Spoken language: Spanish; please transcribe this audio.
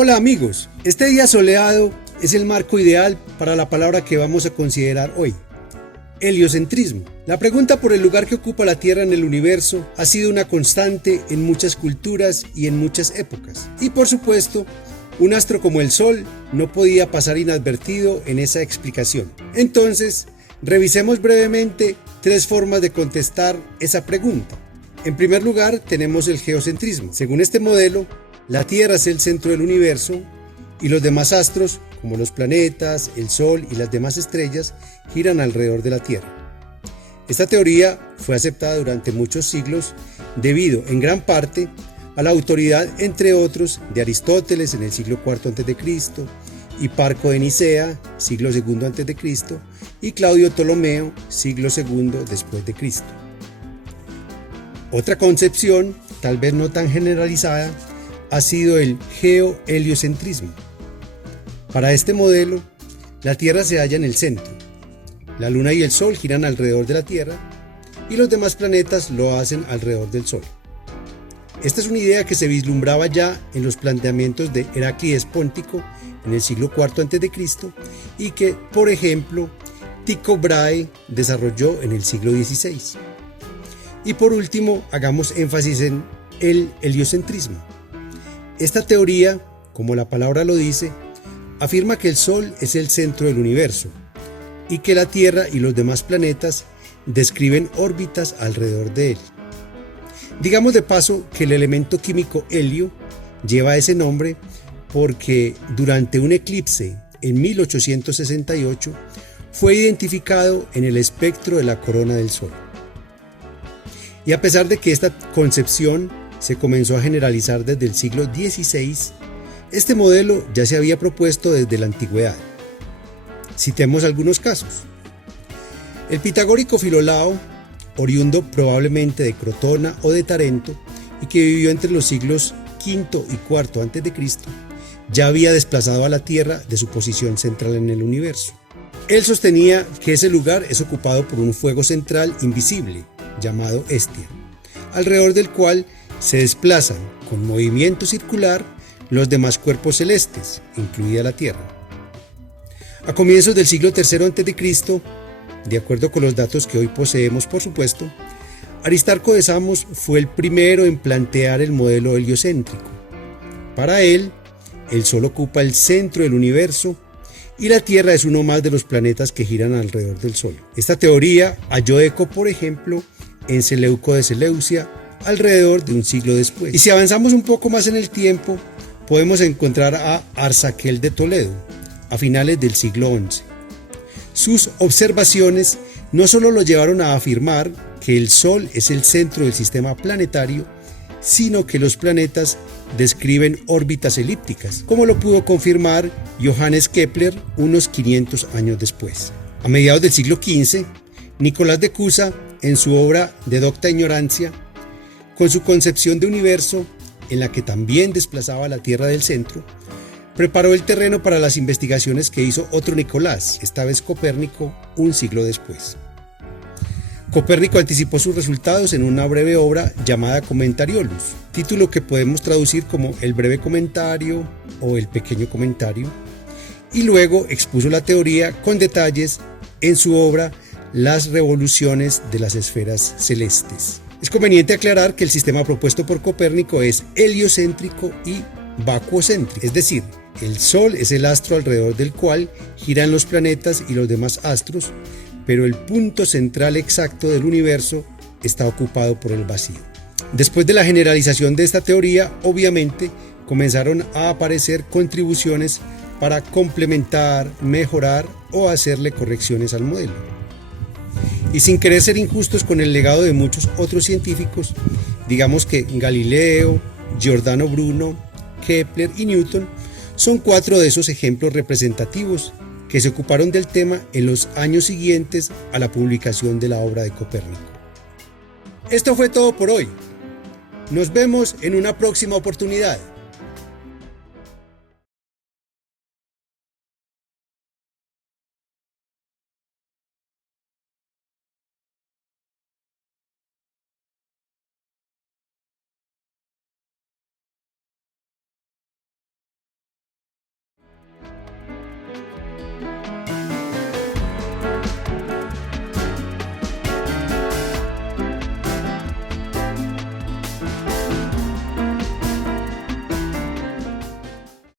Hola amigos, este día soleado es el marco ideal para la palabra que vamos a considerar hoy: heliocentrismo. La pregunta por el lugar que ocupa la Tierra en el universo ha sido una constante en muchas culturas y en muchas épocas. Y por supuesto, un astro como el Sol no podía pasar inadvertido en esa explicación. Entonces, revisemos brevemente 3 formas de contestar esa pregunta. En primer lugar, tenemos el geocentrismo. Según este modelo, la Tierra es el centro del universo y los demás astros, como los planetas, el Sol y las demás estrellas, giran alrededor de la Tierra. Esta teoría fue aceptada durante muchos siglos debido, en gran parte, a la autoridad, entre otros, de Aristóteles en el siglo IV a.C., Hiparco de Nicea, siglo II a.C., y Claudio Ptolomeo, siglo II después de Cristo. Otra concepción, tal vez no tan generalizada, ha sido el geoheliocentrismo. Para este modelo, la Tierra se halla en el centro, la Luna y el Sol giran alrededor de la Tierra y los demás planetas lo hacen alrededor del Sol. Esta es una idea que se vislumbraba ya en los planteamientos de Heráclides Póntico en el siglo IV a.C. y que, por ejemplo, Tycho Brahe desarrolló en el siglo XVI. Y por último, hagamos énfasis en el heliocentrismo. Esta teoría, como la palabra lo dice, afirma que el Sol es el centro del universo y que la Tierra y los demás planetas describen órbitas alrededor de él. Digamos de paso que el elemento químico helio lleva ese nombre porque durante un eclipse en 1868 fue identificado en el espectro de la corona del Sol. Y a pesar de que esta concepción se comenzó a generalizar desde el siglo XVI, este modelo ya se había propuesto desde la antigüedad. Citemos algunos casos. El pitagórico Filolao, oriundo probablemente de Crotona o de Tarento y que vivió entre los siglos V y IV a.C., ya había desplazado a la Tierra de su posición central en el universo. Él sostenía que ese lugar es ocupado por un fuego central invisible, llamado Hestia, alrededor del cual se desplazan con movimiento circular los demás cuerpos celestes, incluida la Tierra. A comienzos del siglo III a.C., de acuerdo con los datos que hoy poseemos, por supuesto, Aristarco de Samos fue el primero en plantear el modelo heliocéntrico. Para él, el Sol ocupa el centro del universo y la Tierra es uno más de los planetas que giran alrededor del Sol. Esta teoría halló eco, por ejemplo, en Seleuco de Seleucia, alrededor de un siglo después. Y si avanzamos un poco más en el tiempo, podemos encontrar a Arsaquel de Toledo, a finales del siglo XI. Sus observaciones no solo lo llevaron a afirmar que el Sol es el centro del sistema planetario, sino que los planetas describen órbitas elípticas, como lo pudo confirmar Johannes Kepler unos 500 años después. A mediados del siglo XV, Nicolás de Cusa, en su obra De Docta Ignorantia, con su concepción de universo, en la que también desplazaba la Tierra del centro, preparó el terreno para las investigaciones que hizo otro Nicolás, esta vez Copérnico, un siglo después. Copérnico anticipó sus resultados en una breve obra llamada Commentariolus, título que podemos traducir como el breve comentario o el pequeño comentario, y luego expuso la teoría con detalles en su obra Las revoluciones de las esferas celestes. Es conveniente aclarar que el sistema propuesto por Copérnico es heliocéntrico y vacuocéntrico, es decir, el Sol es el astro alrededor del cual giran los planetas y los demás astros, pero el punto central exacto del universo está ocupado por el vacío. Después de la generalización de esta teoría, obviamente, comenzaron a aparecer contribuciones para complementar, mejorar o hacerle correcciones al modelo. Y sin querer ser injustos con el legado de muchos otros científicos, digamos que Galileo, Giordano Bruno, Kepler y Newton son 4 de esos ejemplos representativos que se ocuparon del tema en los años siguientes a la publicación de la obra de Copérnico. Esto fue todo por hoy. Nos vemos en una próxima oportunidad.